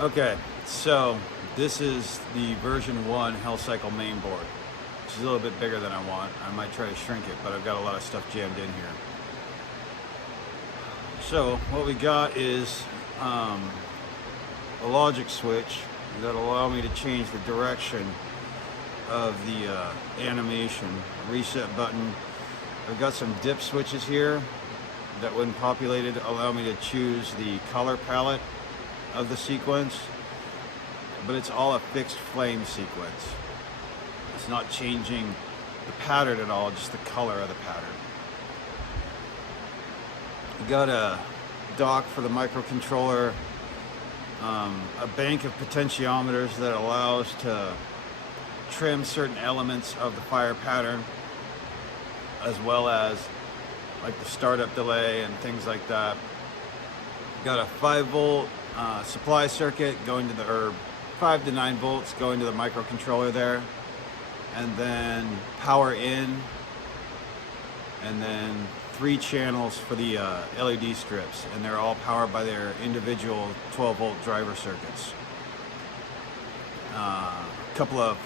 Okay, so this is the version 1 HellCycle main board, which is a little bit bigger than I want. I might try to shrink it, but I've got a lot of stuff jammed in here. So what we got is a logic switch that will allow me to change the direction of the animation. Reset button. I've got some dip switches here that, when populated, allow me to choose the color palette of the sequence, but it's all a fixed flame sequence. It's not changing the pattern at all, just the color of the pattern. We got a dock for the microcontroller, a bank of potentiometers that allows to trim certain elements of the fire pattern, as well as like the startup delay and things like that. Got a 5-volt supply circuit going to the, 5 to 9 volts going to the microcontroller there, and then power in, and then 3 channels for the LED strips, and they're all powered by their individual 12-volt driver circuits. A couple of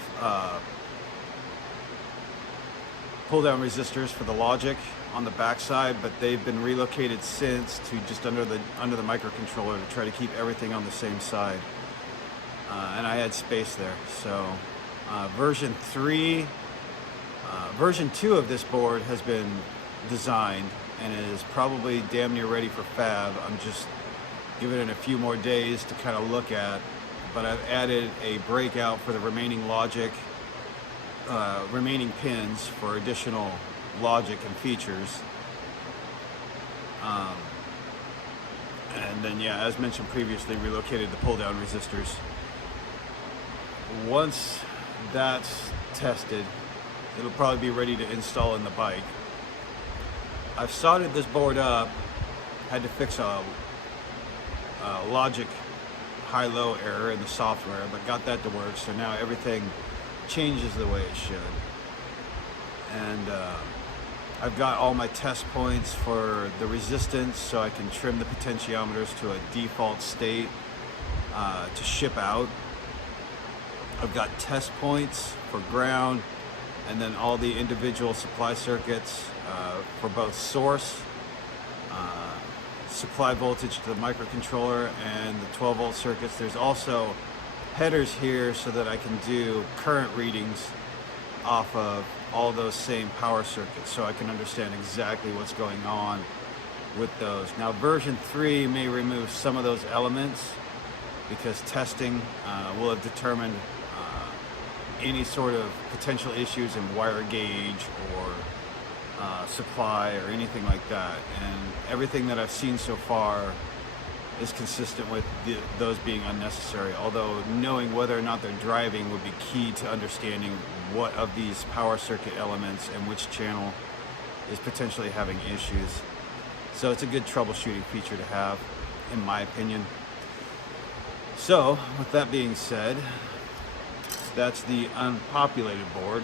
pull-down resistors for the logic on the backside, but they've been relocated since to just under the microcontroller to try to keep everything on the same side. And I had space there. So version 2 of this board has been designed and is probably damn near ready for fab. I'm just giving it a few more days to kind of look at, but I've added a breakout for the remaining logic, remaining pins for additional logic and features. And then, yeah, as mentioned previously, relocated the pull-down resistors. Once that's tested, it'll probably be ready to install in the bike. I've soldered this board up, had to fix a logic high-low error in the software, but got that to work, so now everything changes the way it should. And I've got all my test points for the resistance, so I can trim the potentiometers to a default state to ship out. I've got test points for ground, and then all the individual supply circuits for both source, supply voltage to the microcontroller, and the 12-volt circuits. There's also headers here so that I can do current readings off of all those same power circuits, so I can understand exactly what's going on with those. Now version 3 may remove some of those elements because testing will have determined any sort of potential issues in wire gauge or supply or anything like that, and everything that I've seen so far is consistent with those being unnecessary, although knowing whether or not they're driving would be key to understanding what of these power circuit elements and which channel is potentially having issues. So it's a good troubleshooting feature to have, in my opinion. So with that being said, that's the unpopulated board.